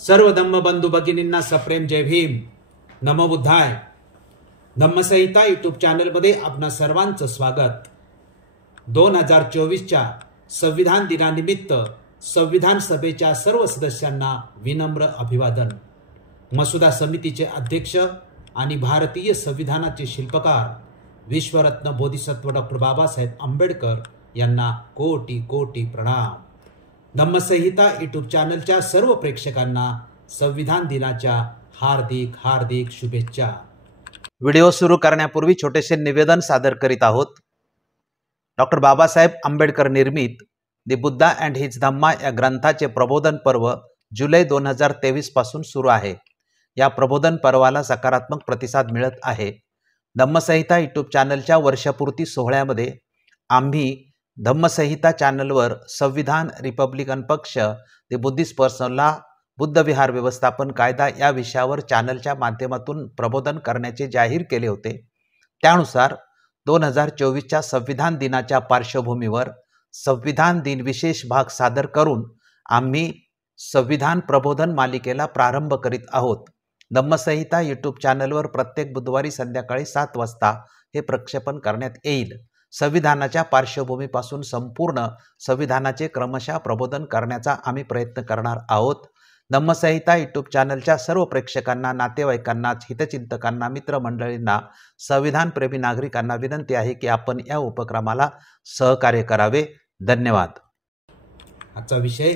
सर्व धम्मबंधू भगिनींना सप्रेम जय भीम. नमो बुद्धाय. धम्मसंहिता यूट्यूब चॅनलमध्ये आपणा सर्वांचं स्वागत. 2024च्या संविधान दिनानिमित्त संविधान सभेच्या सर्व सदस्यांना विनम्र अभिवादन. मसुदा समितीचे अध्यक्ष आणि भारतीय संविधानाचे शिल्पकार विश्वरत्न बोधिसत्व डॉक्टर बाबासाहेब आंबेडकर यांना कोटी कोटी प्रणाम. धम्मसंहिता यूट्यूब चॅनलच्या सर्व प्रेक्षकांना संविधान दिनाच्या हार्दिक हार्दिक शुभेच्छा. व्हिडिओ सुरू करण्यापूर्वी छोटेसे निवेदन सादर करीत आहोत. डॉक्टर बाबासाहेब आंबेडकर निर्मित दी बुद्धा अँड हिज धम्मा या ग्रंथाचे प्रबोधन पर्व जुलै 2023 पासून सुरू आहे. या प्रबोधन पर्वाला सकारात्मक प्रतिसाद मिळत आहे. धम्मसंहिता यूट्यूब चॅनलच्या वर्षपूर्ती सोहळ्यामध्ये आम्ही धम्मसंहिता चॅनलवर संविधान, रिपब्लिकन पक्ष, दी बुद्धिस्ट पर्सनला, बुद्ध विहार व्यवस्थापन कायदा या विषयावर चॅनलच्या माध्यमातून प्रबोधन करण्याचे जाहीर केले होते. त्यानुसार 2024च्या संविधान दिनाच्या पार्श्वभूमीवर संविधान दिन विशेष भाग सादर करून आम्ही संविधान प्रबोधन मालिकेला प्रारंभ करीत आहोत. धम्मसंहिता यूट्यूब चॅनलवर प्रत्येक बुधवारी संध्याकाळी 7 वाजता हे प्रक्षेपण करण्यात येईल. संविधानाच्या पार्श्वभूमीपासून संपूर्ण संविधानाचे क्रमशः प्रबोधन करण्याचा आम्ही प्रयत्न करणार आहोत. धम्मसंहिता यूट्यूब चॅनलच्या सर्व प्रेक्षकांना, नातेवाईकांना, हितचिंतकांना, मित्रमंडळींना, संविधानप्रेमी नागरिकांना विनंती आहे की आपण या उपक्रमाला सहकार्य करावे. धन्यवाद. आजचा विषय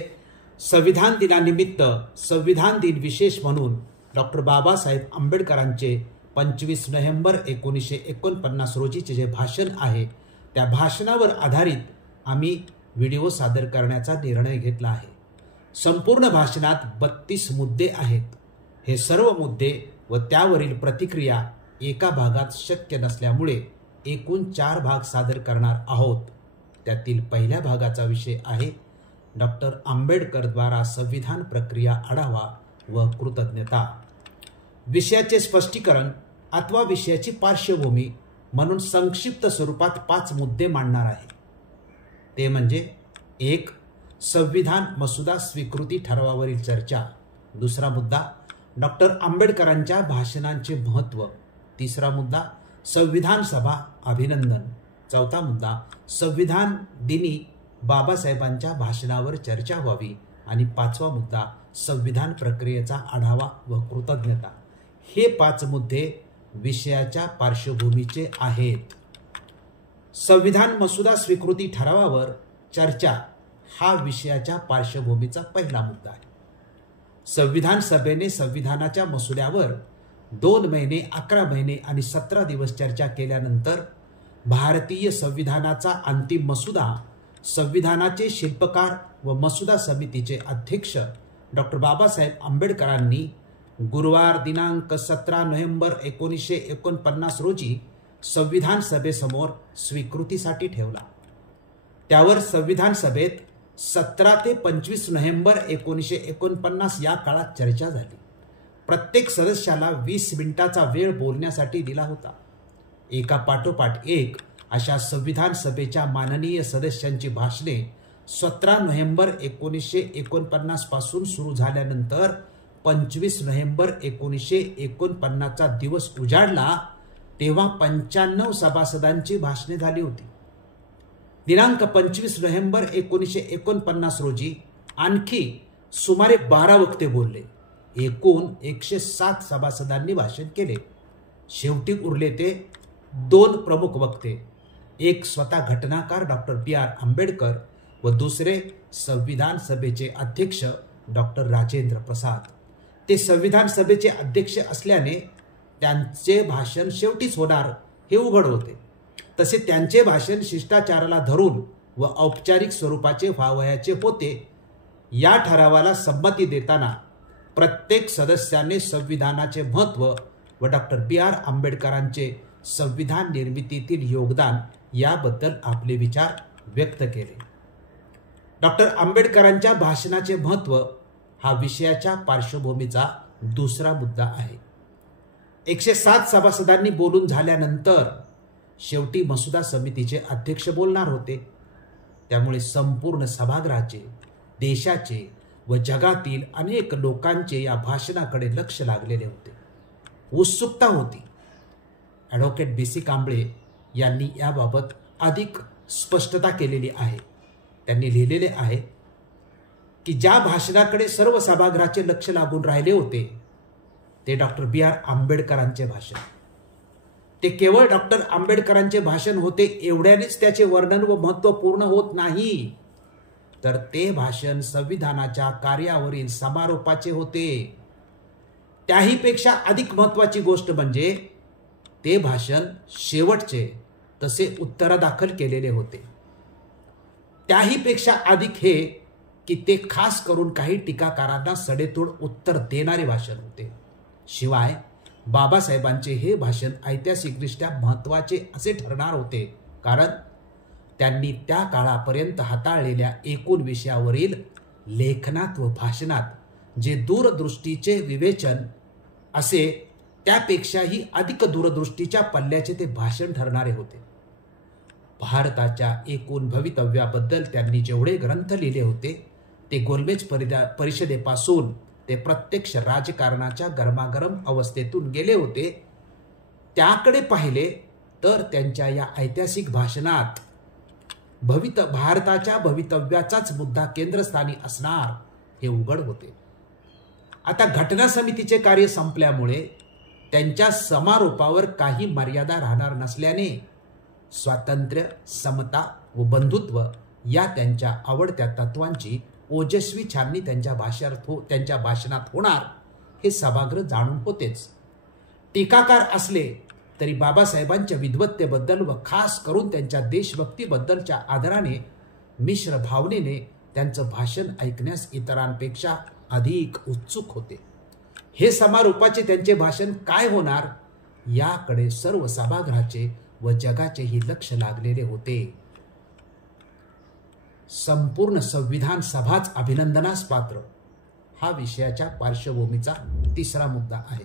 संविधान दिनानिमित्त संविधान दिन विशेष म्हणून डॉक्टर बाबासाहेब आंबेडकरांचे 25 नोव्हेंबर 1949 रोजीचे जे भाषण आहे त्या भाषणावर आधारित आम्ही व्हिडिओ सादर करण्याचा निर्णय घेतला आहे. संपूर्ण भाषणात 32 मुद्दे आहेत. हे सर्व मुद्दे व त्यावरील प्रतिक्रिया एका भागात शक्य नसल्यामुळे एकूण 4 भाग सादर करणार आहोत. त्यातील पहिल्या भागाचा विषय आहे डॉक्टर आंबेडकर द्वारा संविधान प्रक्रिया आढावा व कृतज्ञता. विषयाचे स्पष्टीकरण अथवा विषयाची पार्श्वभूमी म्हणून संक्षिप्त स्वरूपात 5 मुद्दे मांडणार आहे. ते म्हणजे 1. संविधान मसुदा स्वीकृती ठरावावरील चर्चा. दुसरा मुद्दा डॉक्टर आंबेडकरांच्या भाषणांचे महत्त्व. तिसरा मुद्दा संविधान सभा अभिनंदन. चौथा मुद्दा संविधान दिनी बाबासाहेबांच्या भाषणावर चर्चा व्हावी. आणि 5वा मुद्दा संविधान प्रक्रियेचा आढावा व कृतज्ञता. हे 5 मुद्दे विषयाच्या पार्श्वभूमीचे आहेत. संविधान मसुदा स्वीकृती ठरावावर चर्चा हा विषयाच्या पार्श्वभूमीचा पहिला मुद्दा आहे. संविधान सभेने संविधानाच्या मसुद्यावर 2 महिने, 11 महिने आणि 17 दिवस चर्चा केल्यानंतर भारतीय संविधानाचा अंतिम मसुदा संविधानाचे शिल्पकार व मसुदा समितीचे अध्यक्ष डॉक्टर बाबासाहेब आंबेडकरांनी गुरुवार दिनांक 17 नोव्हेंबर 1949 रोजी संविधान सभेसमोर स्वीकृतीसाठी ठेवला. त्यावर संविधान सभेत 17 ते 25 नोव्हेंबर 1949 या काळात चर्चा झाली. प्रत्येक सदस्याला 20 मिनिटाचा वेळ बोलण्यासाठी दिला होता. एका पाठोपाठ एक अशा संविधान सभेच्या माननीय सदस्यांची भाषणे 17 नोव्हेंबर 1949 पासून सुरू झाल्यानंतर 25 नोव्हेंबर 1949चा दिवस उजाडला तेव्हा 95 सभासदांची भाषणे झाली होती. दिनांक 25 नोव्हेंबर 1949 रोजी आणखी सुमारे 12 वक्ते बोलले. एकूण 107 सभासदांनी भाषण केले. शेवटी उरले ते 2 प्रमुख वक्ते. एक स्वतः घटनाकार डॉक्टर B.R. आंबेडकर व दुसरे संविधान सभेचे अध्यक्ष डॉक्टर राजेंद्र प्रसाद. ते संविधान सभेचे अध्यक्ष असल्याने त्यांचे भाषण शेवटीच होणार हे उघड होते. तसे त्यांचे भाषण शिष्टाचाराला धरून व औपचारिक स्वरूपाचे व्हावयाचे होते. या ठरावाला संमती देताना प्रत्येक सदस्याने संविधानाचे महत्त्व व डॉक्टर B.R. आंबेडकरांचे संविधान निर्मितीतील योगदान याबद्दल आपले विचार व्यक्त केले. डॉक्टर आंबेडकरांच्या भाषणाचे महत्त्व हा विषयाच्या पार्श्वभूमीचा दुसरा मुद्दा आहे. 107 सभासदांनी बोलून झाल्यानंतर शेवटी मसुदा समितीचे अध्यक्ष बोलणार होते. त्यामुळे संपूर्ण सभागृहाचे, देशाचे व जगातील अनेक लोकांचे या भाषणाकडे लक्ष लागलेले होते. उत्सुकता होती. ॲडव्होकेट BC कांबळे यांनी याबाबत अधिक स्पष्टता केलेली आहे. त्यांनी लिहिलेले आहे की ज्या भाषणाकडे सर्व सभागृहाचे लक्ष लागून राहिले होते ते डॉक्टर BR आंबेडकरांचे भाषण. ते केवळ डॉक्टर आंबेडकरांचे भाषण होते एवढ्यानेच त्याचे वर्णन व महत्त्व पूर्ण होत नाही, तर ते भाषण संविधानाच्या कार्यावरील समारोपाचे होते. त्याहीपेक्षा अधिक महत्त्वाची गोष्ट म्हणजे ते भाषण शेवटचे तसे उत्तरादाखल केलेले होते. त्याहीपेक्षा अधिक हे की ते खास करून काही टीकाकारांना सडेतोड उत्तर देणारे भाषण होते. शिवाय बाबासाहेबांचे हे भाषण ऐतिहासिकदृष्ट्या महत्त्वाचे असे ठरणार होते, कारण त्यांनी त्या काळापर्यंत हाताळलेल्या एकूण विषयावरील लेखनात व भाषणात जे दूरदृष्टीचे विवेचन असे त्यापेक्षाही अधिक दूरदृष्टीच्या पल्ल्याचे ते भाषण ठरणारे होते. भारताच्या एकूण भवितव्याबद्दल त्यांनी जेवढे ग्रंथ लिहिले होते ते गोलमेज परिषदेपासून ते प्रत्यक्ष राजकारणाच्या गरमागरम अवस्थेतून गेले होते. त्याकडे पाहिले तर त्यांच्या या ऐतिहासिक भाषणात भारताच्या भवितव्याचाच मुद्दा केंद्रस्थानी असणार हे उघड होते. आता घटना समितीचे कार्य संपल्यामुळे त्यांच्या समारोपावर काही मर्यादा राहणार नसल्याने स्वातंत्र्य, समता व बंधुत्व या त्यांच्या आवडत्या तत्वांची ओजस्वी छाननी त्यांच्या भाषणात होणार हे सभागृह जाणून होतेच. टीकाकार असले तरी बाबासाहेबांच्या विद्वत्तेबद्दल व खास करून त्यांच्या देशभक्तीबद्दलच्या आदराने मिश्र भावनेने त्यांचं भाषण ऐकण्यास इतरांपेक्षा अधिक उत्सुक होते. हे समारोपाचे त्यांचे भाषण काय होणार याकडे सर्व सभागृहाचे व जगाचेही लक्ष लागलेले होते. संपूर्ण संविधान सभाच अभिनंदनास पात्र हा विषयाच्या पार्श्वभूमीचा तिसरा मुद्दा आहे.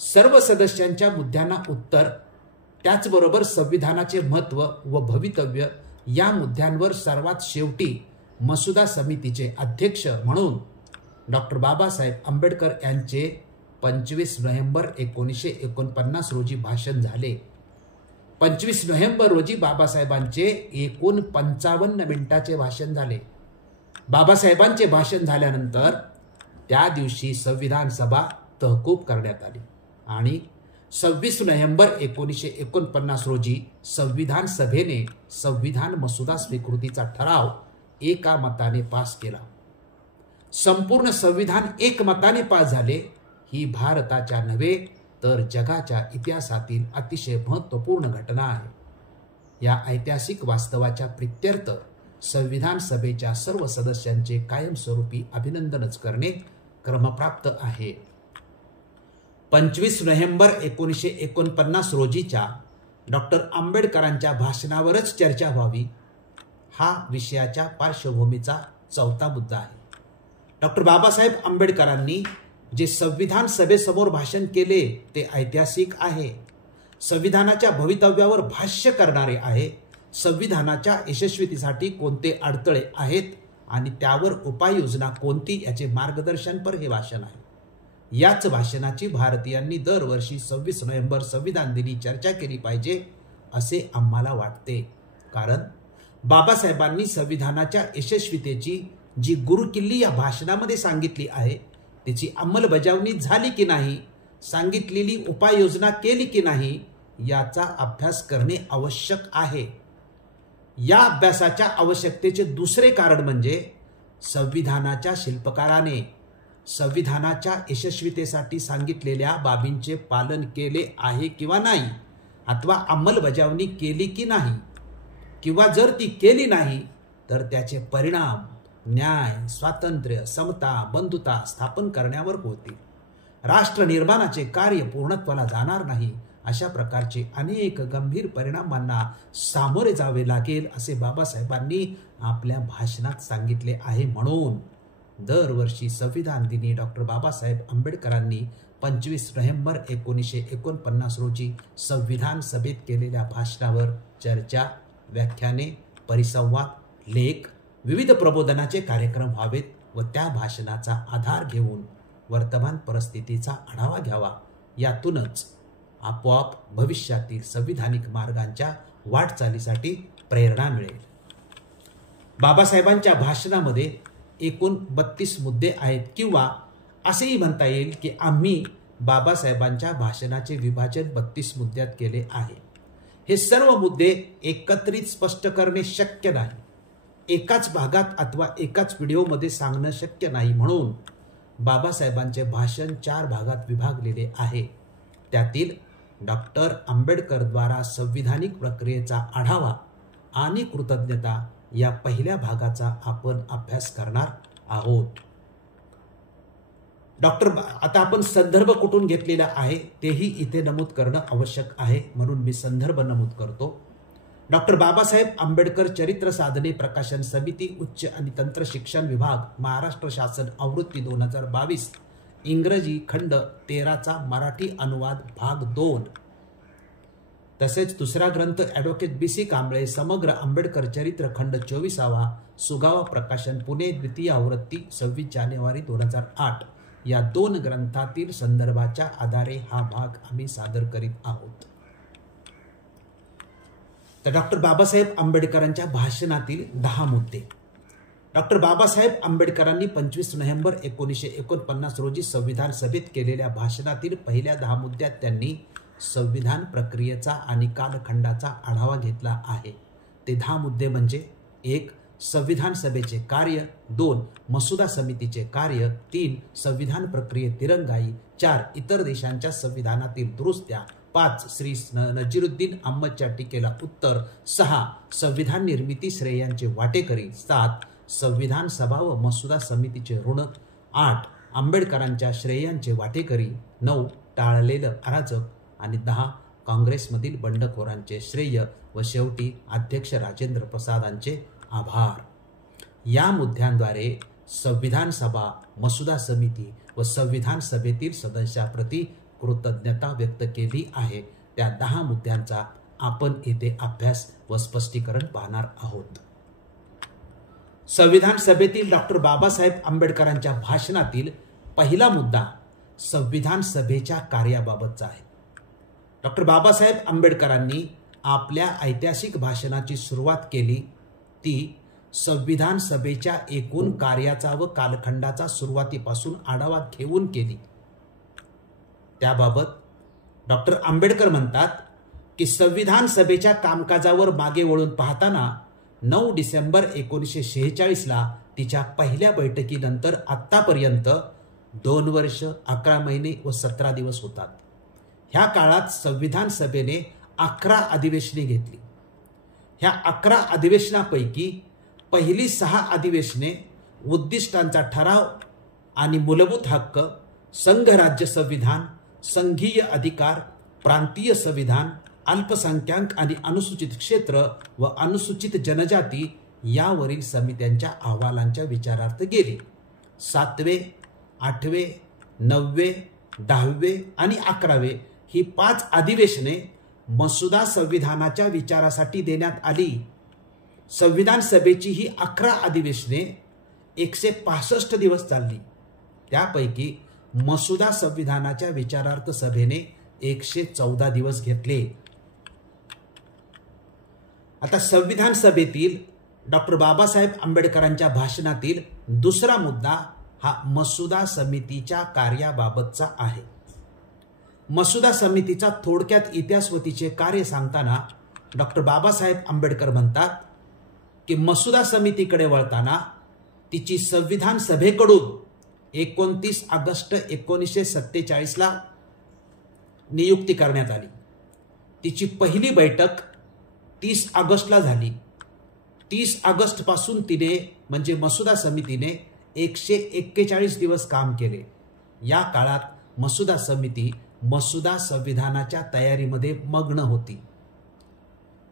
सर्व सदस्यांच्या मुद्द्यांना उत्तर, त्याचबरोबर संविधानाचे महत्त्व व भवितव्य या मुद्द्यांवर सर्वात शेवटी मसुदा समितीचे अध्यक्ष म्हणून डॉक्टर बाबासाहेब आंबेडकर यांचे 25 नोव्हेंबर 1949 रोजी भाषण झाले. 25 नोव्हेंबर रोजी बाबासाहेबांचे एकूण 55 मिनिटाचे भाषण झाले. बाबासाहेबांचे भाषण झाल्यानंतर त्या दिवशी संविधान सभा तहकूब करण्यात आली आणि 26 नोव्हेंबर 1949 रोजी संविधान सभेने संविधान मसुदा स्वीकृतीचा ठराव एका मताने पास केला. संपूर्ण संविधान एकमताने पास झाले ही भारताच्या नव्हे तर जगाच्या इतिहासातील अतिशय महत्त्वपूर्ण घटना आहे. या ऐतिहासिक वास्तवाच्या प्रित्यर्थ संविधान सभेच्या सर्व सदस्यांचे कायमस्वरूपी अभिनंदनच करणे क्रमप्राप्त आहे. 25 नोव्हेंबर 1949 रोजीच्या डॉक्टर आंबेडकरांच्या भाषणावरच चर्चा व्हावी हा विषयाच्या पार्श्वभूमीचा चौथा मुद्दा आहे. डॉक्टर बाबासाहेब आंबेडकरांनी जे संविधान सभेसमोर भाषण केले ते ऐतिहासिक आहे. संविधानाच्या भवितव्यावर भाष्य करणारे आहे. संविधानाच्या यशस्वीतेसाठी कोणते अडथळे आहेत आणि त्यावर उपाययोजना कोणती याचे मार्गदर्शनपर हे भाषण आहे. याच भाषणाची भारतीयांनी दरवर्षी 26 नोव्हेंबर संविधान दिनी चर्चा केली पाहिजे असे आम्हाला वाटते, कारण बाबासाहेबांनी संविधानाच्या यशस्वीतेची जी गुरुकिल्ली या भाषणामध्ये सांगितली आहे त्याची अंमलबजावणी झाली की नाही, सांगितलेली उपाययोजना केली की नाही याचा अभ्यास करणे आवश्यक आहे. या अभ्यासाच्या आवश्यकतेचे दुसरे कारण म्हणजे संविधानाच्या शिल्पकाराने संविधानाच्या यशस्वीतेसाठी सांगितलेल्या बाबींचे पालन केले आहे किंवा नाही, अथवा अंमलबजावणी केली की नाही, किंवा जर ती केली नाही तर त्याचे परिणाम न्याय, स्वातंत्र्य, समता, बंधुता स्थापन करण्यावर होतील. राष्ट्र निर्माणाचे कार्य पूर्णत्वाला जाणार नाही अशा प्रकारचे अनेक गंभीर परिणामांना सामोरे जावे लागेल असे बाबासाहेबांनी आपल्या भाषणात सांगितले आहे. म्हणून दरवर्षी संविधान दिनी डॉक्टर बाबासाहेब आंबेडकरांनी 25 नोव्हेंबर 1949 रोजी संविधान सभेत केलेल्या भाषणावर चर्चा, व्याख्याने, परिसंवाद, लेख, विविध प्रबोधनाचे कार्यक्रम व्हावेत व त्या भाषणाचा आधार घेऊन वर्तमान परिस्थितीचा आढावा घ्यावा. यातूनच आपोआप भविष्यातील संविधानिक मार्गांच्या वाटचालीसाठी प्रेरणा मिळेल. बाबासाहेबांच्या भाषणामध्ये एकूण 32 मुद्दे आहेत, किंवा असेही म्हणता येईल की आम्ही बाबासाहेबांच्या भाषणाचे विभाजन 32 मुद्द्यात केले आहे. हे सर्व मुद्दे एकत्रित स्पष्ट करणे शक्य नाही, एकाच भागात अथवा एकाच व्हिडिओमध्ये सांगणं शक्य नाही. म्हणून बाबासाहेबांचे भाषण 4 भागात विभागलेले आहे. त्यातील डॉक्टर आंबेडकरद्वारा संविधानिक प्रक्रियेचा आढावा आणि कृतज्ञता या पहिल्या भागाचा आपण अभ्यास करणार आहोत. आता आपण संदर्भ कुठून घेतलेला आहे तेही इथे नमूद करणं आवश्यक आहे, म्हणून मी संदर्भ नमूद करतो. डॉक्टर बाबासाहेब आंबेडकर चरित्र साधने प्रकाशन समिती, उच्च आणि तंत्र शिक्षण विभाग, महाराष्ट्र शासन, आवृत्ती 2022, इंग्रजी खंड 13चा मराठी अनुवाद भाग 2. तसेच दुसरा ग्रंथ ॲडव्होकेट BC कांबळे, समग्र आंबेडकर चरित्र खंड 24वा, सुगावा प्रकाशन, पुणे, द्वितीय आवृत्ती, 26 जानेवारी 2008. या 2 ग्रंथातील संदर्भाच्या आधारे हा भाग आम्ही सादर करीत आहोत. तर डॉक्टर बाबासाहेब आंबेडकरांच्या भाषणातील 10 मुद्दे. डॉक्टर बाबासाहेब आंबेडकरांनी 25 नोव्हेंबर 1949 रोजी संविधान सभेत केलेल्या भाषणातील पहिल्या 10 मुद्द्यात त्यांनी संविधान प्रक्रियेचा आणि कालखंडाचा आढावा घेतला आहे. ते 10 मुद्दे म्हणजे: 1. संविधान सभेचे कार्य, 2. मसुदा समितीचे कार्य, 3. संविधान प्रक्रियेत दिरंगाई, 4. इतर देशांच्या संविधानातील दुरुस्त्या, 5. श्री नजीरुद्दीन अहमदच्या टीकेला उत्तर, 6. संविधान निर्मिती श्रेयांचे वाटेकरी, 7. संविधान सभा व मसुदा समितीचे ऋण, 8. आंबेडकरांच्या श्रेयांचे वाटेकरी, 9. टाळलेलं अराजक आणि 10. काँग्रेसमधील बंडखोरांचे श्रेय व शेवटी अध्यक्ष राजेंद्र प्रसादांचे आभार. या मुद्द्यांद्वारे संविधान सभा, मसुदा समिती व संविधान सभेतील सदस्याप्रती कृतज्ञता व्यक्त केली आहे. त्या 10 मुद्द्यांचा आपण येथे अभ्यास व स्पष्टीकरण पाहणार आहोत. संविधान सभेतील डॉक्टर बाबासाहेब आंबेडकरांच्या भाषणातील पहिला मुद्दा संविधान सभेच्या कार्याबाबतचा आहे. डॉक्टर बाबासाहेब आंबेडकरांनी आपल्या ऐतिहासिक भाषणाची सुरुवात केली ती संविधान सभेच्या एकूण कार्याचा व कालखंडाचा सुरुवातीपासून आढावा घेऊन केली. त्याबाबत डॉक्टर आंबेडकर म्हणतात की संविधान सभेच्या कामकाजावर मागे वळून पाहताना 9 डिसेंबर 1946ला तिच्या पहिल्या बैठकीनंतर आत्तापर्यंत 2 वर्ष 11 महिने व 17 दिवस होतात. ह्या काळात संविधान सभेने 11 अधिवेशने घेतली. ह्या 11 अधिवेशनापैकी पहिली 6 अधिवेशने उद्दिष्टांचा ठराव आणि मूलभूत हक्क, संघराज्य संविधान, संघीय अधिकार, प्रांतीय संविधान, अल्पसंख्याक आणि अनुसूचित क्षेत्र व अनुसूचित जनजाती यावरील समित्यांच्या अहवालांच्या विचारार्थ गेले. 7वे, 8वे, 9वे, 10वे आणि 11वे ही 5 अधिवेशने मसुदा संविधानाच्या विचारासाठी देण्यात आली. संविधान सभेची ही 11 अधिवेशने 165 दिवस चालली. त्यापैकी मसुदा संविधानाच्या विचारार्थ सभेने 114 दिवस घेतले. आता संविधान सभेतील डॉक्टर बाबासाहेब आंबेडकरांच्या भाषणातील दुसरा मुद्दा हा मसुदा समितीच्या कार्याबाबतचा आहे. मसुदा समितीचा थोडक्यात इतिहास व तिचे कार्य सांगताना डॉक्टर बाबासाहेब आंबेडकर म्हणतात की मसुदा समितीकडे वळताना तिची संविधान सभेकडून 29 ऑगस्ट 1947ला नियुक्ती करण्यात आली. तिची पहिली बैठक 30 ऑगस्टला झाली. 30 ऑगस्टपासून तिने म्हणजे मसुदा समितीने 141 दिवस काम केले. या काळात मसुदा समिती मसुदा संविधानाच्या तयारीमध्ये मग्न होती.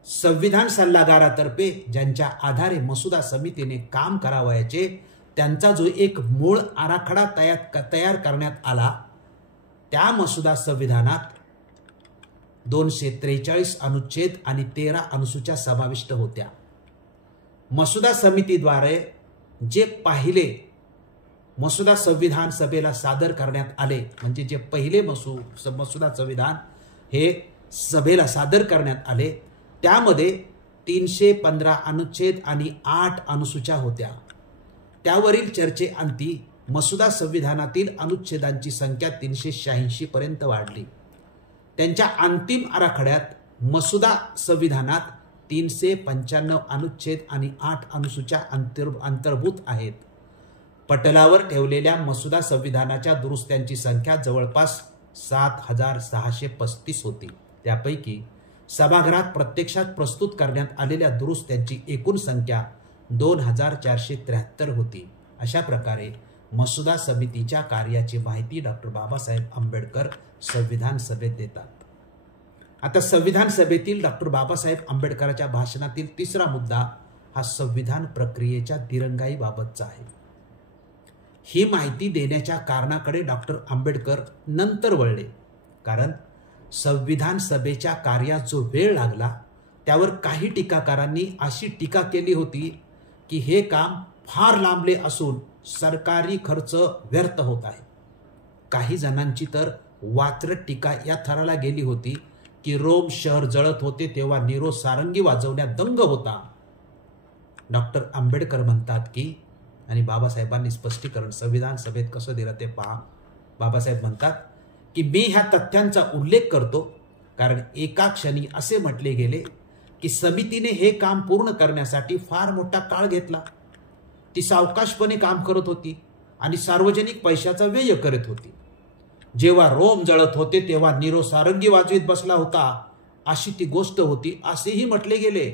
संविधान सल्लागारातर्फे ज्यांच्या आधारे मसुदा समितीने काम करावयाचे त्यांचा जो एक मूळ आराखडा तयार करण्यात आला त्या मसुदा संविधानात 243 अनुच्छेद आणि 13 अनुसूच्या समाविष्ट होत्या. मसुदा समितीद्वारे जे पाहिले मसुदा संविधान सभेला सादर करण्यात आले, म्हणजे जे पहिले मसुदा संविधान हे सभेला सादर करण्यात आले, त्यामध्ये 315 अनुच्छेद आणि 8 अनुसूच्या होत्या. त्यावरील चर्चेअंती मसुदा संविधानातील अनुच्छेदांची संख्या 386 पर्यंत वाढली. त्यांच्या अंतिम आराखड्यात मसुदा संविधानात 395 अनुच्छेद आणि 8 अनुसूच्या अंतर्भूत आहेत. पटलावर ठेवलेल्या मसुदा संविधानाच्या दुरुस्त्यांची संख्या जवळपास 7635 होती. त्यापैकी सभागृहात प्रत्यक्षात प्रस्तुत करण्यात आलेल्या दुरुस्त्यांची एकूण संख्या 2473 होती. अशा प्रकारे मसुदा समितीच्या कार्याची माहिती डॉक्टर बाबासाहेब आंबेडकर संविधान सभेत देतात. आता संविधान सभेतील डॉक्टर बाबासाहेब आंबेडकरांच्या भाषणातील तिसरा मुद्दा हा संविधान प्रक्रियेच्या दिरंगाईबाबतचा आहे. ही माहिती देण्याच्या कारणाकडे डॉक्टर आंबेडकर नंतर वळले, कारण संविधान सभेच्या कार्यात जो वेळ लागला त्यावर काही टीकाकारांनी अशी टीका केली होती की हे काम फार लांबले असून सरकारी खर्च व्यर्थ होत आहे. काही जणांची तर वात्रट टीका या थराला गेली होती की रोम शहर जळत होते तेव्हा नीरो सारंगी वाजवण्यात दंग होता. डॉक्टर आंबेडकर म्हणतात की, आणि बाबासाहेबांनी स्पष्टीकरण संविधान सभेत कसं दिलं ते पहा. बाबासाहेब म्हणतात की मी ह्या तथ्यांचा उल्लेख करतो कारण एका क्षणी असे म्हटले गेले की समितीने हे काम पूर्ण करण्यासाठी फार मोठा काळ घेतला. ती सावकाशपणे काम करत होती आणि सार्वजनिक पैशाचा व्यय करत होती. जेव्हा रोम जळत होते तेव्हा नीरो सारंगी वाजवीत बसला होता, अशी ती गोष्ट होती असेही म्हटले गेले.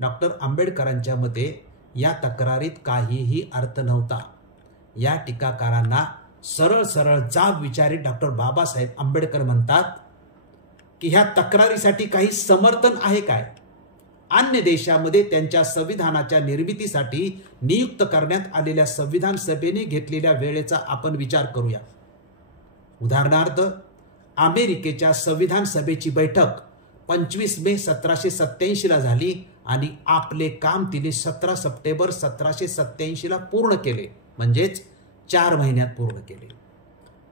डॉक्टर आंबेडकरांच्या मते या तक्रारीत काहीही अर्थ नव्हता. या टीकाकारांना सरळ सरळ जाब विचारित डॉक्टर बाबासाहेब आंबेडकर म्हणतात की ह्या तक्रारीसाठी काही समर्थन आहे काय? अन्य देशामध्ये त्यांच्या संविधानाच्या निर्मितीसाठी नियुक्त करण्यात आलेल्या संविधान सभेने घेतलेल्या वेळेचा आपण विचार करूया. उदाहरणार्थ, अमेरिकेच्या संविधान सभेची बैठक 25 मे 1787 ला झाली आणि आपले काम तिने 17 सप्टेंबर 1787 ला पूर्ण केले, म्हणजेच 4 महिन्यात पूर्ण केले.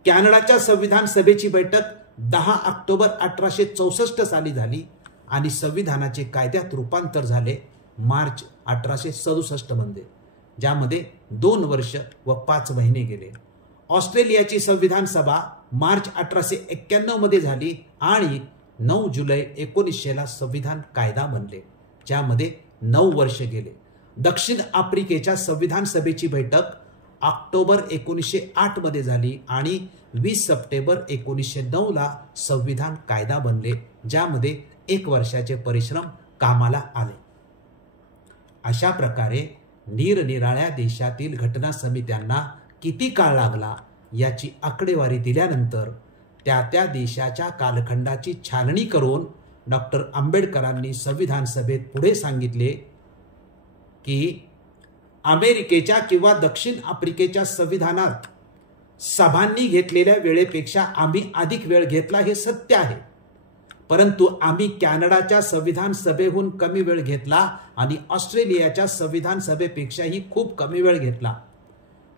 कॅनडाच्या संविधान सभेची बैठक 10 ऑक्टोबर 1864 साली झाली आणि संविधानाचे कायद्यात रूपांतर झाले मार्च 1867 मध्ये, ज्यामध्ये 2 वर्ष व 5 महिने गेले. ऑस्ट्रेलियाची संविधान सभा मार्च 1891 मध्ये झाली आणि 9 जुलै 1900 ला संविधान कायदा बनले, ज्यामध्ये 9 वर्ष गेले. दक्षिण आफ्रिकेच्या संविधान सभेची बैठक ऑक्टोबर 1908 मध्ये झाली आणि 20 सप्टेंबर 1909 ला संविधान कायदा बनले, ज्यामध्ये 1 वर्षाचे परिश्रम कामाला आले. अशा प्रकारे निरनिराळ्या देशातील घटना समित्यांना किती काळ लागला याची आकडेवारी दिल्यानंतर त्या त्या देशाच्या कालखंडाची छाननी करून डॉक्टर आंबेडकरांनी संविधान सभेत पुढे सांगितले की अमेरिकेच्या किंवा दक्षिण आफ्रिकेच्या संविधानात सभांनी घेतलेल्या वेळेपेक्षा आम्ही अधिक वेळ घेतला हे सत्य आहे, परंतु आम्ही कॅनडाच्या संविधान सभेहून कमी वेळ घेतला आणि ऑस्ट्रेलियाच्या संविधान सभेपेक्षाही खूप कमी वेळ घेतला.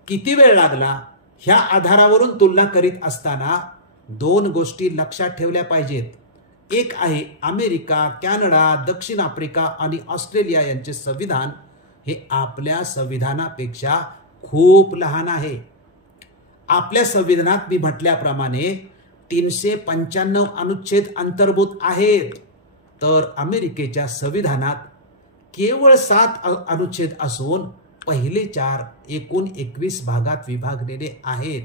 किती वेळ लागला ह्या आधारावरून तुलना करीत असताना 2 गोष्टी लक्षात ठेवल्या पाहिजेत. एक आहे अमेरिका, कॅनडा, दक्षिण आफ्रिका आणि ऑस्ट्रेलिया यांचे संविधान हे आपल्या संविधानापेक्षा खूप लहान आहे. आपल्या संविधानात मी म्हटल्याप्रमाणे 395 अनुच्छेद अंतर्भूत आहेत, तर अमेरिकेच्या संविधानात केवळ 7 अनुच्छेद असून पहिले 4 एकूण 21 भागात विभागलेले आहेत.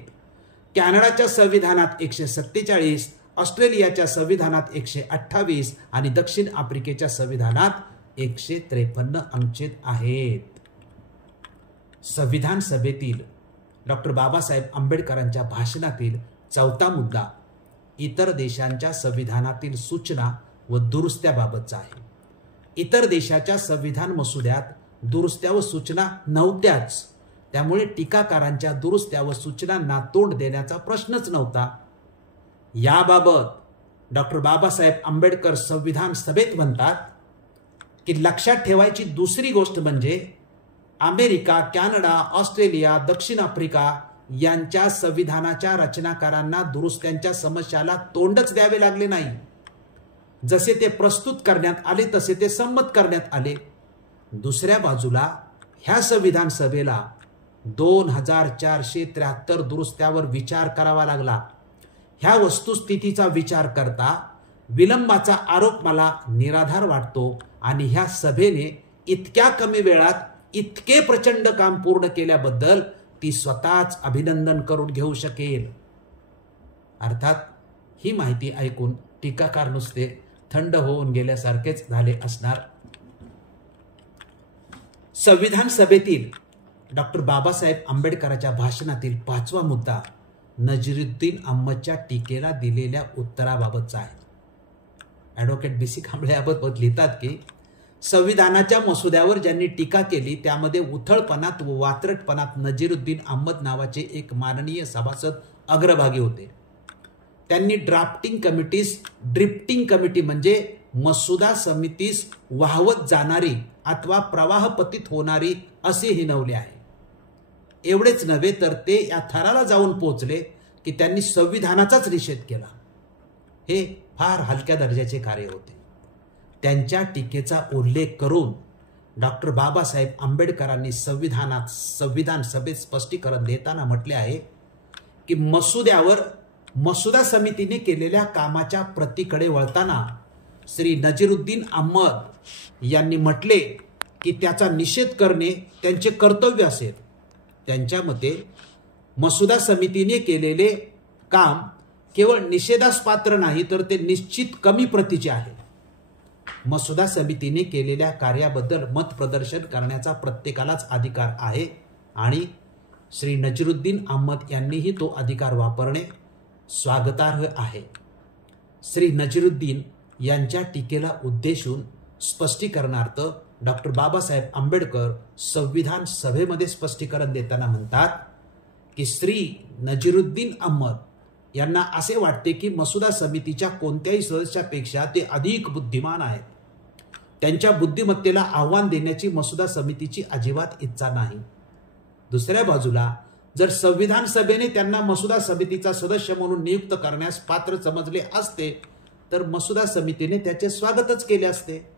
कॅनडाच्या संविधानात 147, ऑस्ट्रेलियाच्या संविधानात 128 आणि दक्षिण आफ्रिकेच्या संविधानात 153 अनुच्छेद आहेत. संविधान सभेतील डॉक्टर बाबासाहेब आंबेडकरांच्या भाषणातील 4था मुद्दा इतर देशांच्या संविधानातील सूचना व दुरुस्त्याबाबतचा आहे. इतर देशाच्या संविधान मसुद्यात दुरुस्त्या व सूचना नव्हत्याच, त्यामुळे टीकाकारांच्या दुरुस्त्या व सूचनांना तोंड देण्याचा प्रश्नच नव्हता. याबाबत डॉक्टर बाबासाहेब आंबेडकर संविधान सभेत म्हणतात की लक्षात ठेवायची दुसरी गोष्ट म्हणजे अमेरिका, कॅनडा, ऑस्ट्रेलिया, दक्षिण आफ्रिका यांच्या संविधानाच्या रचनाकारांना दुरुस्त्यांच्या समस्याला तोंडच द्यावे लागले नाही. जसे ते प्रस्तुत करण्यात आले तसे ते संमत करण्यात आले. दुसऱ्या बाजूला ह्या संविधान सभेला 2473 दुरुस्त्यावर विचार करावा लागला. ह्या वस्तुस्थितीचा विचार करता विलंबाचा आरोप मला निराधार वाटतो आणि ह्या सभेने इतक्या कमी वेळात इतके प्रचंड काम पूर्ण केल्याबद्दल ती स्वतःच अभिनंदन करून घेऊ शकेल. अर्थात ही माहिती ऐकून टीकाकार नुसते थंड होऊन गेल्यासारखेच झाले असणार. संविधान सभेतील डॉक्टर बाबासाहेब आंबेडकरांच्या भाषणातील 5वा मुद्दा नजीरुद्दीन अहमदच्या टीकेला दिलेल्या उत्तराबाबतचा आहे. ॲडव्होकेट BC कांबळे याबाबत लिहितात की संविधानाच्या मसुद्यावर ज्यांनी टीका केली त्यामध्ये उथळपणात व वात्रटपणात नजीरुद्दीन अहमद नावाचे एक माननीय सभासद अग्रभागी होते. त्यांनी ड्रिफ्टिंग कमिटी म्हणजे मसुदा समितीस वाहवत जाणारी अथवा प्रवाहपतित होणारी असे हिनवले आहे. एवढेच नव्हे तर ते या थराला जाऊन पोहोचले की त्यांनी संविधानाचाच निषेध केला. हे फार हलक्या दर्जाचे कार्य होते. त्यांच्या टीकेचा उल्लेख करून डॉक्टर बाबासाहेब आंबेडकरांनी संविधान सभेत स्पष्टीकरण देताना म्हटले आहे की मसुदा समितीने केलेल्या कामाच्या प्रतीकडे वळताना श्री नजीरुद्दीन अहमद यांनी म्हटले की त्याचा निषेध करणे त्यांचे कर्तव्य असेल. त्यांच्या मते मसुदा समितीने केलेले काम केवळ निषेधास पात्र नाही तर ते निश्चित कमी प्रतीचे आहे. मसुदा समितीने केलेल्या कार्याबद्दल मत प्रदर्शन करण्याचा प्रत्येकालाच अधिकार आहे आणि श्री नजीरुद्दीन अहमद यांनीही तो अधिकार वापरणे स्वागतार्ह आहे. श्री नजीरुद्दीन यांच्या टीकेला उद्देशून स्पष्टीकरणार्थ डॉक्टर बाबासाहेब आंबेडकर संविधान सभेमध्ये स्पष्टीकरण देताना म्हणतात की श्री नजीरुद्दीन अहमद यांना असे वाटते की मसुदा समितीच्या कोणत्याही सदस्यापेक्षा ते अधिक बुद्धिमान आहेत. त्यांच्या बुद्धिमत्तेला आव्हान देण्याची मसुदा समितीची अजिबात इच्छा नाही. दुसऱ्या बाजूला जर संविधान सभेने त्यांना मसुदा समितीचा सदस्य म्हणून नियुक्त करण्यास पात्र समजले असते तर मसुदा समितीने त्याचे स्वागतच केले असते.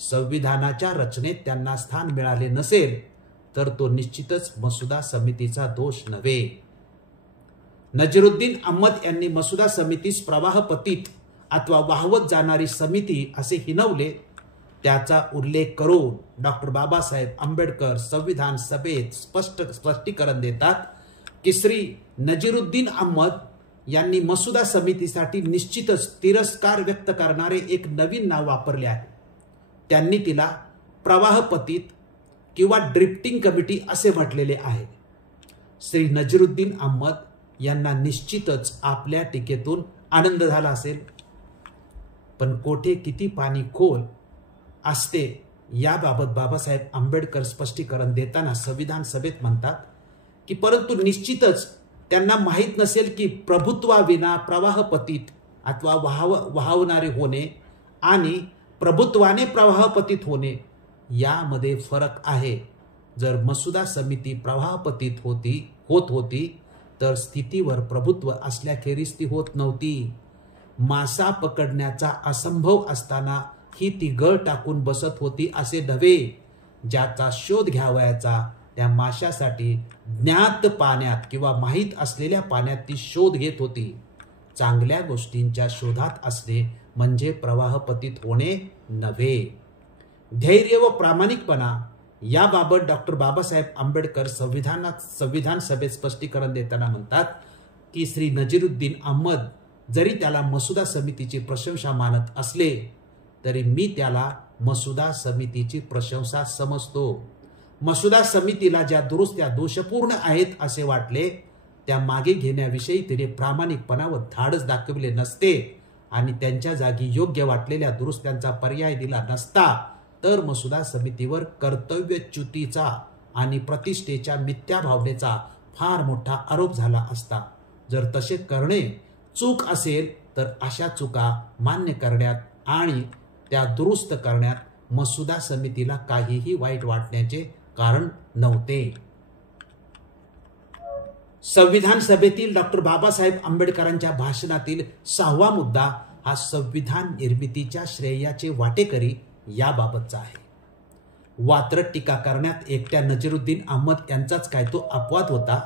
संविधानाच्या रचनेत त्यांना स्थान मिळाले नसेल तर तो निश्चितच मसुदा समितीचा दोष नव्हे. नजीरुद्दीन अहमद यांनी मसुदा समितीस प्रवाहपतित अथवा वाहवत जाणारी समिती असे हिनवले. त्याचा उल्लेख करून डॉक्टर बाबासाहेब आंबेडकर संविधान सभेत स्पष्टीकरण देतात की श्री नजीरुद्दीन अहमद यांनी मसुदा समितीसाठी निश्चितच तिरस्कार व्यक्त करणारे एक नवीन नाव वापरले आहे. त्यांनी तिला प्रवाहपतित किंवा ड्रिफ्टिंग कमिटी असे म्हटलेले आहे. श्री नजीरुद्दीन अहमद यांना निश्चितच आपल्या टीकेतून आनंद झाला असेल. पण कोठे किती पाणी खोल असते याबाबत बाबासाहेब आंबेडकर स्पष्टीकरण देताना संविधान सभेत म्हणतात की परंतु निश्चितच त्यांना माहीत नसेल की प्रभुत्वाविना प्रवाहपतित अथवा वाहवणारे होणे आणि प्रभुत्वाने प्रवाहपतित होणे यामध्ये फरक आहे. जर मसुदा समिती प्रवाहपतित होत होती तर स्थितीवर प्रभुत्व असल्याखेरीज ती होत नव्हती. मासा पकडण्याचा असंभव असताना ही ती गळ टाकून बसत होती असे नव्हे. ज्याचा शोध घ्यावयाचा त्या माशासाठी ज्ञात पाण्यात किंवा माहीत असलेल्या पाण्यात ती शोध घेत होती. चांगल्या गोष्टींच्या शोधात असणे म्हणजे प्रवाहपतित होणे नव्हे. धैर्य व प्रामाणिकपणा याबाबत डॉक्टर बाबासाहेब आंबेडकर संविधान सभेत स्पष्टीकरण देताना म्हणतात की श्री नजीरुद्दीन अहमद जरी त्याला मसुदा समितीची प्रशंसा मानत असले तरी मी त्याला मसुदा समितीची प्रशंसा समजतो. मसुदा समितीला ज्या दुरुस्त्या दोषपूर्ण आहेत असे वाटले त्या मागे घेण्याविषयी तिने प्रामाणिकपणा व धाडस दाखविले नसते आणि त्यांच्या जागी योग्य वाटलेल्या दुरुस्त्यांचा पर्याय दिला नसता तर मसुदा समितीवर कर्तव्यच्युतीचा आणि प्रतिष्ठेच्या मिथ्या भावनेचा फार मोठा आरोप झाला असता. जर तसे करणे चूक असेल तर अशा चुका मान्य करण्यात आणि त्या दुरुस्त करण्यात मसुदा समितीला काहीही वाईट वाटण्याचे कारण नव्हते. संविधान सभेतील डॉक्टर बाबासाहेब आंबेडकरांच्या भाषणातील 6वा मुद्दा हा संविधान निर्मितीच्या श्रेयाचे वाटेकरी याबाबतचा आहे. वात्रट टीका करण्यात एकट्या नजीरुद्दीन अहमद यांचाच काय तो अपवाद होता.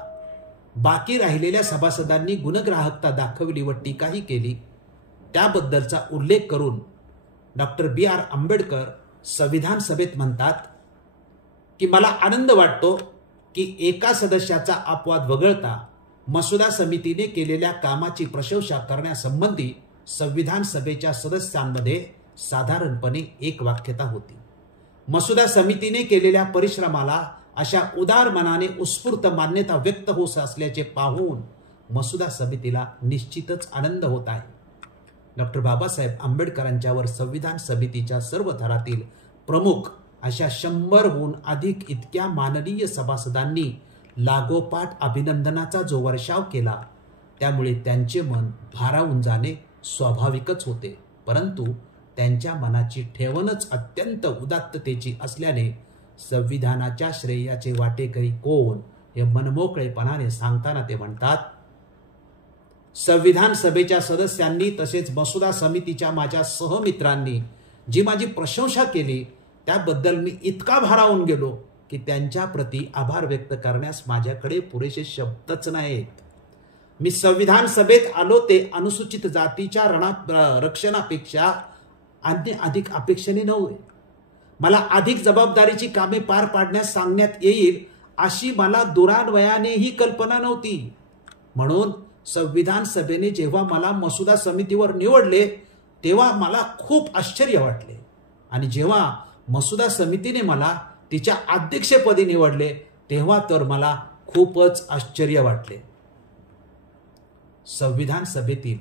बाकी राहिलेल्या सभासदांनी गुणग्राहकता दाखवली व टीकाही केली. त्याबद्दलचा उल्लेख करून डॉक्टर B.R. आंबेडकर संविधान सभेत म्हणतात की मला आनंद वाटतो की एका सदस्याचा अपवाद वगळता मसुदा समितीने केलेल्या कामाची प्रशंसा करण्यासंबंधी संविधान सभेच्या सदस्यांमध्ये साधारणपणे एकवाक्यता होती. मसुदा समितीने केलेल्या परिश्रमाला अशा उदार मनाने उत्स्फूर्त मान्यता व्यक्त होत असल्याचे पाहून मसुदा समितीला निश्चितच आनंद होत आहे. डॉक्टर बाबासाहेब आंबेडकरांच्यावर संविधान समितीच्या सर्व थरातील प्रमुख अशा 100हून अधिक इतक्या माननीय सभासदांनी लागोपाठ अभिनंदनाचा जो वर्षाव केला त्यामुळे त्यांचे मन भारावून जाणे स्वाभाविकच होते. परंतु त्यांच्या मनाची ठेवणच अत्यंत उदात्ततेची असल्याने संविधानाच्या श्रेयाचे वाटेकरी कोण हे मनमोकळेपणाने सांगताना ते म्हणतात, संविधान सभेच्या सदस्यांनी तसेच मसुदा समितीच्या माझ्या सहमित्रांनी जी माझी प्रशंसा केली त्याबद्दल मी इतका भारावून गेलो की त्यांच्या प्रती आभार व्यक्त करण्यास माझ्याकडे पुरेसे शब्दच नाहीत. मी संविधान सभेत आलो ते अनुसूचित जातीच्या रक्षणापेक्षा अधिक अपेक्षेने नव्हे. मला अधिक जबाबदारीची कामे पार पाडण्यास सांगण्यात येईल अशी मला दुरान्वयानेही कल्पना नव्हती. म्हणून संविधान सभेने जेव्हा मला मसुदा समितीवर निवडले तेव्हा मला खूप आश्चर्य वाटले आणि जेव्हा मसुदा समितीने मला तिच्या अध्यक्षपदी निवडले तेव्हा तर मला खूपच आश्चर्य वाटले. संविधान सभेतील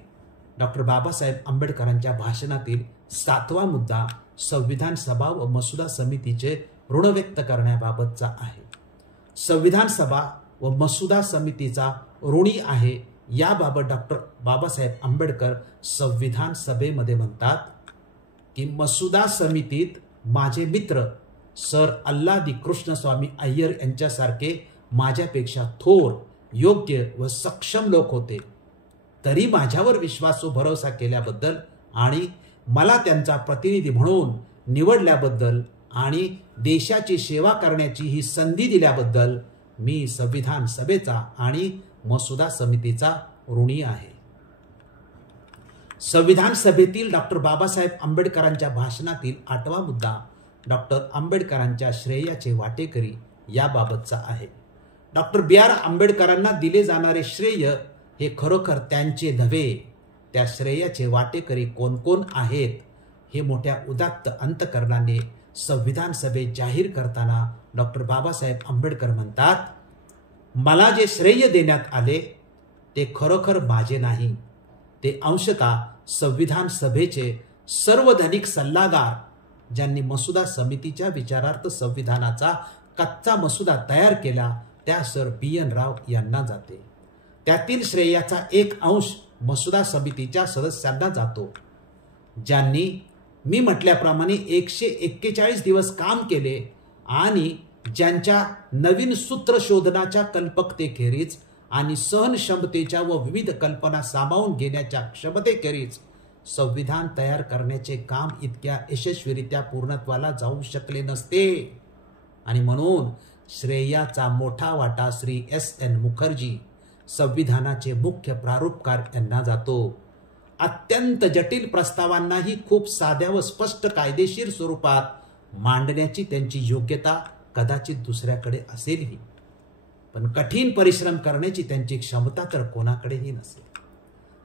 डॉक्टर बाबासाहेब आंबेडकरांच्या भाषणातील 7वा मुद्दा संविधान सभा व मसुदा समितीचे ऋण व्यक्त करण्याबाबतचा आहे. संविधान सभा व मसुदा समितीचा ऋणी आहे याबाबत डॉक्टर बाबासाहेब आंबेडकर संविधान सभेमध्ये म्हणतात की मसुदा समितीत माझे मित्र सर अल्लादी कृष्णस्वामी अय्यर यांच्यासारखे माझ्यापेक्षा थोर, योग्य व सक्षम लोक होते. तरी माझ्यावर विश्वास व भरोसा केल्याबद्दल आणि मला त्यांचा प्रतिनिधी म्हणून निवडल्याबद्दल आणि देशाची सेवा करण्याची ही संधी दिल्याबद्दल मी संविधान सभेचा आणि मसुदा समितीचा ऋणी आहे. संविधान सभेतील डॉक्टर बाबासाहेब आंबेडकरांच्या भाषणातील 8वा मुद्दा डॉक्टर आंबेडकरांच्या श्रेयाचे वाटेकरी याबाबतचा आहे. Doctor B.R. आंबेडकरांना दिले जाणारे श्रेय हे खरोखर त्यांचे नव्हे. त्या श्रेयाचे वाटेकरी कोण कोण आहेत हे मोठ्या उदात्त अंतकरणाने संविधान सभेत जाहीर करताना डॉक्टर बाबासाहेब आंबेडकर म्हणतात, मला जे श्रेय देण्यात आले ते खरोखर माझे नाही. ते अंशतः संविधान सभेचे सर्वधनिक सल्लागार ज्यांनी मसुदा समितीच्या विचारार्थ संविधानाचा कच्चा मसुदा तयार केला त्या सर B.N. राव यांना जाते. त्यातील श्रेयाचा एक अंश मसुदा समितीच्या सदस्यांना जातो ज्यांनी मी म्हटल्याप्रमाणे 141 दिवस काम केले आणि ज्यांच्या नवीन सूत्र शोधनाच्या कल्पकतेखेरीज आणि सहनक्षमतेच्या व विविध कल्पना सामावून घेण्याच्या क्षमतेखेरीज संविधान तयार करण्याचे काम इतक्या यशस्वीरित्या पूर्णत्वाला जाऊ शकले नसते. आणि म्हणून श्रेयाचा मोठा वाटा श्री S.N. मुखर्जी संविधानाचे मुख्य प्रारूपकार यांना जातो. अत्यंत जटिल प्रस्तावांनाही खूप साध्या व स्पष्ट कायदेशीर स्वरूपात मांडण्याची त्यांची योग्यता कदाचित दुसऱ्याकडे असेलही, पण कठीण परिश्रम करण्याची त्यांची क्षमता तर कोणाकडेही नसेल.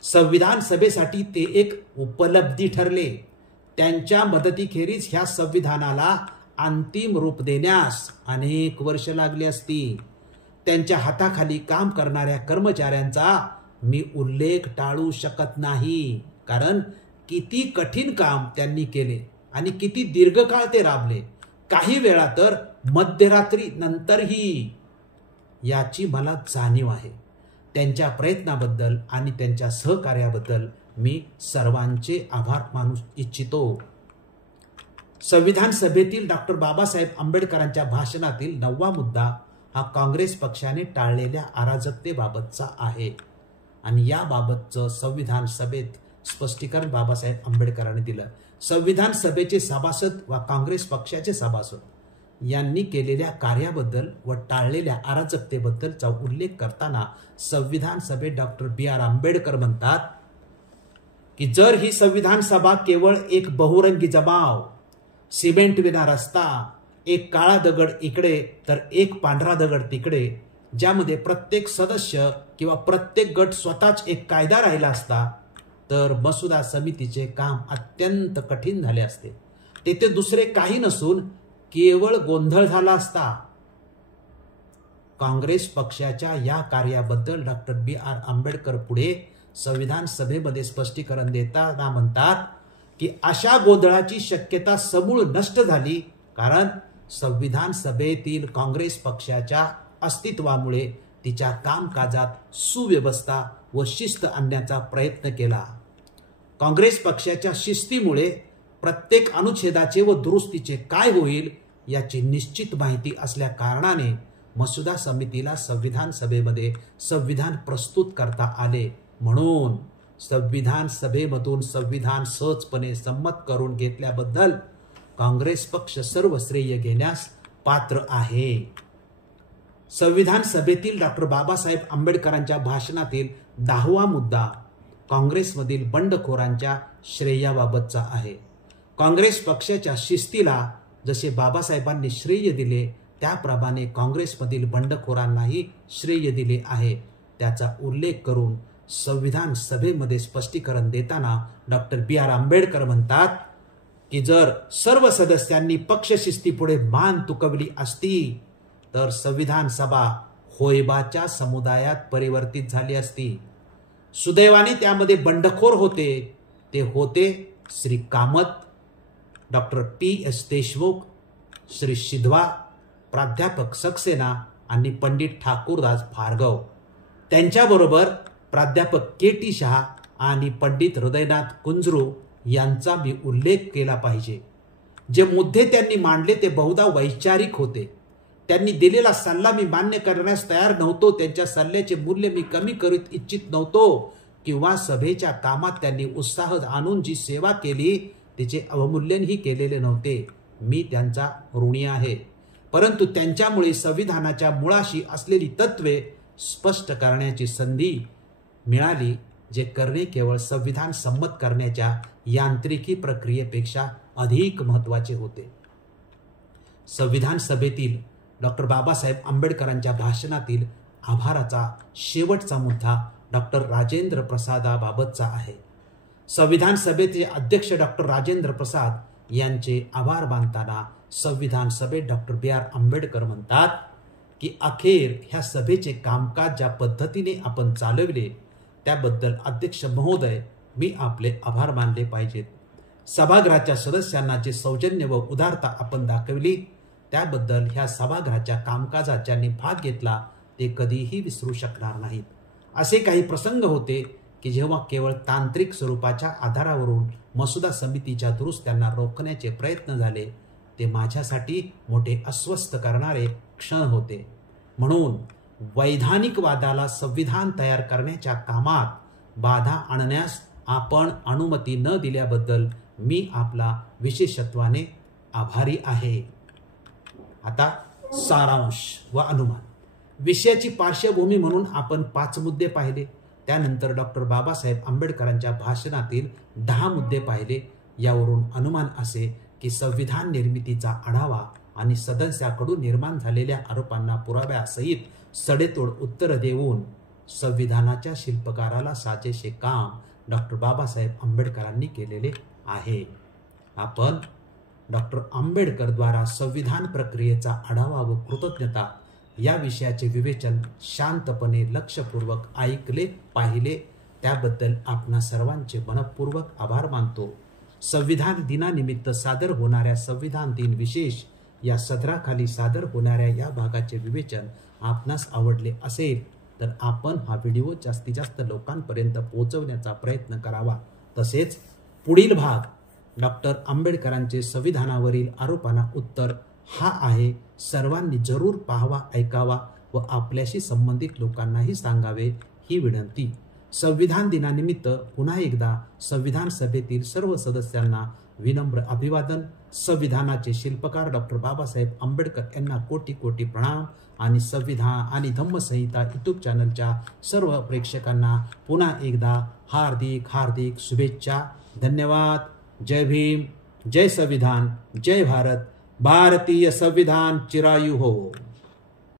संविधान सभेसाठी ते एक उपलब्धी ठरले. त्यांच्या मदतीखेरीज ह्या संविधानाला अंतिम रूप देण्यास अनेक वर्ष लागली असती. त्यांच्या हाताखाली काम करणाऱ्या कर्मचाऱ्यांचा मी उल्लेख टाळू शकत नाही, कारण किती कठीण काम त्यांनी केले आणि किती दीर्घकाळ ते राबले, काही वेळा तर मध्यरात्री नंतरही. याची मला जाणीव आहे. त्यांच्या प्रयत्नाबद्दल आणि त्यांच्या सहकार्याबद्दल मी सर्वांचे आभार मानू इच्छितो. संविधान सभेतील डॉक्टर बाबासाहेब आंबेडकरांच्या भाषणातील 9वा मुद्दा हा काँग्रेस पक्षाने टाळलेल्या अराजकतेबाबतचा आहे आणि याबाबतचं संविधान सभेत स्पष्टीकरण बाबासाहेब आंबेडकरांनी दिलं. संविधान सभेचे सभासद व काँग्रेस पक्षाचे सभासद यांनी केलेल्या कार्याबद्दल व टाळलेल्या अराजकतेबद्दलचा उल्लेख करताना संविधान सभेत डॉक्टर B.R. आंबेडकर म्हणतात की जर ही संविधान सभा केवळ एक बहुरंगी जमाव, सिमेंट विना रस्ता, एक काळा दगड इकडे तर एक पांढरा दगड तिकडे, ज्यामध्ये प्रत्येक सदस्य किंवा प्रत्येक गट स्वतःच एक कायदा राहिला असता तर मसुदा समितीचे काम अत्यंत कठीण झाले असते. तेथे दुसरे काही नसून केवळ गोंधळ झाला असता. काँग्रेस पक्षाच्या या कार्याबद्दल डॉक्टर B.R. आंबेडकर पुढे संविधान सभेमध्ये स्पष्टीकरण देताना म्हणतात की अशा गोंधळाची शक्यता समूळ नष्ट झाली कारण संविधान सभेतील काँग्रेस पक्षाच्या अस्तित्वामुळे तिच्या कामकाजात सुव्यवस्था व शिस्त आणण्याचा प्रयत्न केला. काँग्रेस पक्षाच्या शिस्तीमुळे प्रत्येक अनुच्छेदाचे व दुरुस्तीचे काय होईल याची निश्चित माहिती असल्या कारणाने मसुदा समितीला संविधान सभेमध्ये संविधान प्रस्तुत करता आले. म्हणून संविधान सभेमधून संविधान सहजपणे संमत करून घेतल्याबद्दल काँग्रेस पक्ष सर्व श्रेय घेण्यास पात्र आहे. संविधान सभेतील डॉक्टर बाबासाहेब आंबेडकरांच्या भाषणातील 10वा मुद्दा काँग्रेसमधील बंडखोरांच्या श्रेयाबाबतचा आहे. काँग्रेस पक्षाच्या शिस्तीला जसे बाबासाहेबांनी श्रेय दिले त्याप्रमाणे काँग्रेसमधील बंडखोरांनाही श्रेय दिले आहे. त्याचा उल्लेख करून संविधान सभेमध्ये स्पष्टीकरण देताना डॉक्टर B.R. आंबेडकर म्हणतात की जर सर्व सदस्यांनी पक्षशिस्तीपुढे मान तुकवली असती तर संविधान सभा होयबाच्या समुदायात परिवर्तित झाली असती. सुदैवाने त्यामध्ये बंडखोर होते. ते होते श्री कामत, डॉक्टर P.S. देशमुख, श्री शिधवा, प्राध्यापक सक्सेना आणि पंडित ठाकूरदास भार्गव. त्यांच्याबरोबर प्राध्यापक K.T. शहा आणि पंडित हृदयनाथ कुंजरू यांचा मी उल्लेख केला पाहिजे. जे मुद्दे त्यांनी मांडले ते बहुधा वैचारिक होते. त्यांनी दिलेला सल्ला मी मान्य करण्यास तयार नव्हतो. त्यांच्या सल्ल्याचे मूल्य मी कमी करीत इच्छित नव्हतो किंवा सभेच्या कामात त्यांनी उत्साह आणून जी सेवा केली तिचे अवमूल्यनही केलेले नव्हते. मी त्यांचा ऋणी आहे. परंतु त्यांच्यामुळे संविधानाच्या मुळाशी असलेली तत्वे स्पष्ट करण्याची संधी मिळाली, जे करणे केवळ संविधान संमत करण्याच्या यांत्रिकी प्रक्रियेपेक्षा अधिक महत्त्वाचे होते. संविधान सभेतील डॉक्टर बाबासाहेब आंबेडकरांच्या भाषणातील आभाराचा शेवटचा मुद्दा डॉक्टर राजेंद्र प्रसादाबाबतचा आहे. संविधान सभेचे अध्यक्ष डॉक्टर राजेंद्र प्रसाद यांचे आभार मानताना संविधान सभेत डॉक्टर B.R. आंबेडकर म्हणतात की अखेर ह्या सभेचे कामकाज ज्या पद्धतीने आपण चालविले त्याबद्दल अध्यक्ष महोदय मी आपले आभार मानले पाहिजेत. सभागृहाच्या सदस्यांना जे सौजन्य व उदारता आपण दाखवली त्याबद्दल ह्या सभागृहाच्या कामकाजात ज्यांनी भाग घेतला ते कधीही विसरू शकणार नाहीत. असे काही प्रसंग होते की जेव्हा केवळ तांत्रिक स्वरूपाच्या आधारावरून मसुदा समितीच्या दुरुस्त्यांना रोखण्याचे प्रयत्न झाले ते माझ्यासाठी मोठे अस्वस्थ करणारे क्षण होते. म्हणून वैधानिक वादाला संविधान तयार करण्याच्या कामात बाधा आणण्यास आपण अनुमती न दिल्याबद्दल मी आपला विशेषत्वाने आभारी आहे. आता सारांश व अनुमान. विषयाची पार्श्वभूमी म्हणून आपण 5 मुद्दे पाहिले. त्यानंतर डॉक्टर बाबासाहेब आंबेडकरांच्या भाषणातील 10 मुद्दे पाहिले. यावरून अनुमान असे की संविधान निर्मितीचा आढावा आणि सदस्याकडून निर्माण झालेल्या आरोपांना पुराव्यासहित सडेतोड उत्तर देऊन संविधानाच्या शिल्पकाराला साजेसे काम डॉक्टर बाबासाहेब आंबेडकरांनी केलेले आहे. आपण डॉक्टर आंबेडकर द्वारा संविधान प्रक्रियेचा आढावा व कृतज्ञता या विषयाचे विवेचन शांतपणे लक्षपूर्वक ऐकले पाहिले त्याबद्दल आपणा सर्वांचे मनपूर्वक आभार मानतो. संविधान दिनानिमित्त सादर होणाऱ्या संविधान दिन विशेष या सदराखाली सादर होणाऱ्या या भागाचे विवेचन आपणास आवडले असेल तर आपण हा व्हिडिओ जास्तीत जास्त लोकांपर्यंत पोहोचवण्याचा प्रयत्न करावा. तसेच पुढील भाग डॉक्टर आंबेडकरांचे संविधानावरील आरोपांना उत्तर हा आहे, सर्वांनी जरूर पाहावा, ऐकावा व आपल्याशी संबंधित लोकांनाही सांगावे ही विनंती. संविधान दिनानिमित्त पुन्हा एकदा संविधान सभेतील सर्व सदस्यांना विनम्र अभिवादन. संविधानाचे शिल्पकार डॉक्टर बाबासाहेब आंबेडकर यांना कोटी कोटी प्रणाम आणि संविधान आणि धम्मसंहिता यूट्यूब चॅनलच्या सर्व प्रेक्षकांना पुन्हा एकदा हार्दिक हार्दिक शुभेच्छा. धन्यवाद. जय भीम, जय संविधान, जय भारत. भारतीय संविधान चिरायू हो.